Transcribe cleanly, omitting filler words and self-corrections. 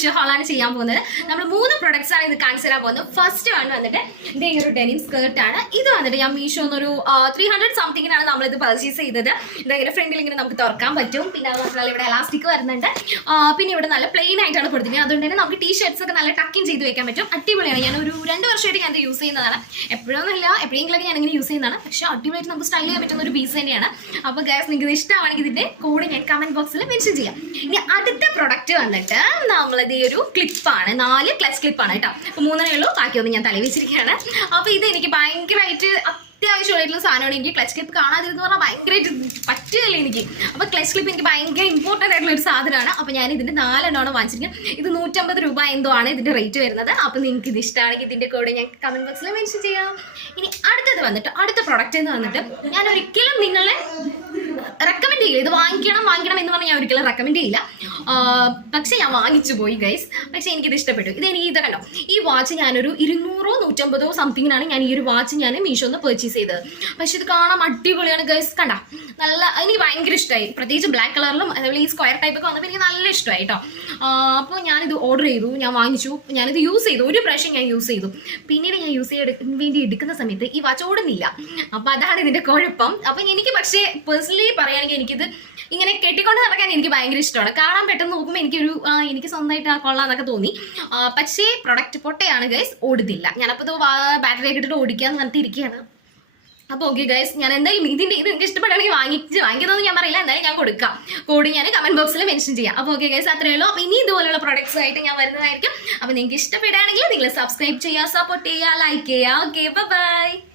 വിഷു ഹോളാണ് ചെയ്യാൻ പോകുന്നത്. നമ്മൾ 3 പ്രൊഡക്ട്സ് ആണ് ഇത് കാണിച്ചു തരാൻ പോകുന്നത്. ഫസ്റ്റ് വൺ വന്നിട്ട് ഇത് ഈ ഒരു ഡെനിം സ്കേർട്ട് ആണ്. ഇത് വന്നിട്ട് ഞാൻ മീഷോന്നൊരു 300 സംതിങ്ങിനാണ് നമ്മളിത് പർച്ചേസ് ചെയ്തത്. ഇതെങ്ങനെ ഫ്രണ്ടിൽ ഇങ്ങനെ നമുക്ക് തുറക്കാൻ പറ്റും. പിന്നെ അത് മാത്രമല്ല ഇവിടെ എലാസ്റ്റിക് വരുന്നുണ്ട്. പിന്നെ ഇവിടെ നല്ല പ്ലെയിൻ ആയിട്ടാണ് കൊടുത്തിരിക്കുന്നത്. അതുകൊണ്ട് തന്നെ നമുക്ക് ടീഷർട്ട്സ് ഒക്കെ നല്ല ടക്കിങ് ചെയ്ത് വെക്കാൻ പറ്റും. അടിപൊളിയാണ്. ഞാൻ ഒരു 2 വർഷമായിട്ട് ഞാൻ യൂസ് ചെയ്യുന്നതാണ്. എപ്പോഴൊന്നുമില്ല, എപ്പോഴെങ്കിലൊക്കെ ഞാൻ ഇങ്ങനെ യൂസ് ചെയ്യുന്നതാണ്. പക്ഷേ അടിപൊളിയായിട്ട് നമുക്ക് സ്റ്റൈൽ ചെയ്യാൻ പറ്റുന്ന ഒരു പീസ് തന്നെയാണ്. അപ്പോൾ ഗൈസ് നിങ്ങൾക്ക് ഇഷ്ടമാണെങ്കിൽ ഇതിന്റെ കോഡ് ഞാൻ കമന്റ് ബോക്സിൽ മെൻഷൻ ചെയ്യാം. ഇനി അടുത്ത പ്രൊഡക്റ്റ് വന്നിട്ട് നമ്മളത് ഈ ഒരു ക്ലിപ്പാണ്. 4 ക്ലച്ച് ക്ലിപ്പാണ് കേട്ടോ. അപ്പോൾ 3 ഉള്ളൂ, ബാക്കിയൊന്നും ഞാൻ തലയിൽ വെച്ചിരിക്കുകയാണ്. അപ്പോൾ ഇത് എനിക്ക് ഭയങ്കരമായിട്ട് അത്യാവശ്യമായിട്ടുള്ള സാധനമാണ്. എനിക്ക് ക്ലച്ച് ക്ലിപ്പ് കാണാതിരുന്ന് പറഞ്ഞാൽ ഭയങ്കരമായിട്ട് പറ്റുകയല്ലേ എനിക്ക്. അപ്പോൾ ക്ലച്ച് ക്ലിപ്പ് എനിക്ക് ഭയങ്കര ഇമ്പോർട്ടൻ്റ് ആയിട്ടുള്ള ഒരു സാധനമാണ്. അപ്പോൾ ഞാൻ ഇതിൻ്റെ 4 എണ്ണമാണ് വാങ്ങിച്ചിരിക്കുന്നത്. ഇത് 150 രൂപ എന്തോ ആണ് ഇതിൻ്റെ റേറ്റ് വരുന്നത്. അപ്പോൾ നിങ്ങൾക്ക് ഇത് ഇഷ്ടമാണെങ്കിൽ ഇതിൻ്റെ കോഡ് ഞാൻ കമൻറ്റ് ബോക്സിൽ മെൻഷൻ ചെയ്യാം. ഇനി അടുത്തത് വന്നിട്ട് അടുത്ത പ്രൊഡക്റ്റ് എന്ന് വന്നിട്ട് ഞാൻ ഒരിക്കലും നിങ്ങളെ റെക്കമെൻഡ് ചെയ്യില്ല. ഇത് വാങ്ങിക്കണം എന്ന് പറഞ്ഞാൽ ഞാൻ ഒരിക്കലും റെക്കമെൻഡ് ചെയ്യില്ല. പക്ഷെ ഞാൻ വാങ്ങിച്ചു പോയി ഗൈസ്. പക്ഷെ എനിക്കിത് ഇഷ്ടപ്പെട്ടു. ഇത് കണ്ടോ, ഈ വാച്ച് ഞാനൊരു 200 150 സംതിങ്ങിനാണ് ഞാൻ ഈ ഒരു വാച്ച് ഞാൻ മീഷോന്ന് പർച്ചേസ് ചെയ്തത്. പക്ഷെ ഇത് കാണാൻ അടിപൊളിയാണ് ഗൈസ്. കണ്ട നല്ല, എനിക്ക് ഭയങ്കര ഇഷ്ടമായി. പ്രത്യേകിച്ച് ബ്ലാക്ക് കളറിലും അതേപോലെ ഈ സ്ക്വയർ ടൈപ്പൊക്കെ വന്നപ്പോൾ എനിക്ക് നല്ല ഇഷ്ടമായി കേട്ടോ. അപ്പോൾ ഞാനിത് ഓർഡർ ചെയ്തു, ഞാൻ വാങ്ങിച്ചു, ഞാനിത് യൂസ് ചെയ്തു. ഒരു പ്രാവശ്യം ഞാൻ യൂസ് ചെയ്തു. പിന്നീട് ഞാൻ യൂസ് ചെയ്യാൻ വേണ്ടി എടുക്കുന്ന സമയത്ത് ഈ വാച്ച് ഓടുന്നില്ല. അപ്പോൾ അതാണ് ഇതിൻ്റെ കുഴപ്പം. അപ്പം എനിക്ക് പക്ഷേ പേഴ്സണലി പറയുകയാണെങ്കിൽ എനിക്കിത് ഇങ്ങനെ കെട്ടിക്കൊണ്ട് നടക്കാൻ എനിക്ക് ഭയങ്കര ഇഷ്ടമാണ്. കാണാൻ പെട്ടെന്ന് നോക്കുമ്പോൾ എനിക്ക് സ്വന്തമായിട്ട് കൊള്ളാന്നൊക്കെ തോന്നി. പക്ഷേ പ്രൊഡക്റ്റ് പൊട്ടയാണ് ഗൈസ്, ഓടുന്നില്ല. ഞാനപ്പോൾ ഇത് ബാറ്ററി ഒക്കെ ഇട്ടിട്ട് ഓടിക്കാന്ന് പറഞ്ഞിട്ട് ഇരിക്കുകയാണ്. അപ്പോൾ ഓക്കെ ഗൈസ്, ഞാൻ എന്തായാലും ഇത് എനിക്ക് ഇഷ്ടപ്പെടുകയാണെങ്കിൽ വാങ്ങിക്കുന്നതെന്ന് ഞാൻ പറയില്ല. എന്തായാലും ഞാൻ കൊടുക്കാം. കോഡ് ഞാൻ കമന്റ് ബോക്സിൽ മെൻഷൻ ചെയ്യാം. അപ്പോൾ ഓക്കെ ഗൈസ്, അത്രയേ ഉള്ളൂ. അപ്പോൾ ഇനി ഇതുപോലുള്ള പ്രൊഡക്ട്സ് ആയിട്ട് ഞാൻ വരുന്നതായിരിക്കും. അപ്പോൾ നിങ്ങൾക്ക് ഇഷ്ടപ്പെടുകയാണെങ്കിൽ നിങ്ങൾ സബ്സ്ക്രൈബ് ചെയ്യുക, സപ്പോർട്ട് ചെയ്യുക, ലൈക്ക് ചെയ്യുക. Okay, by.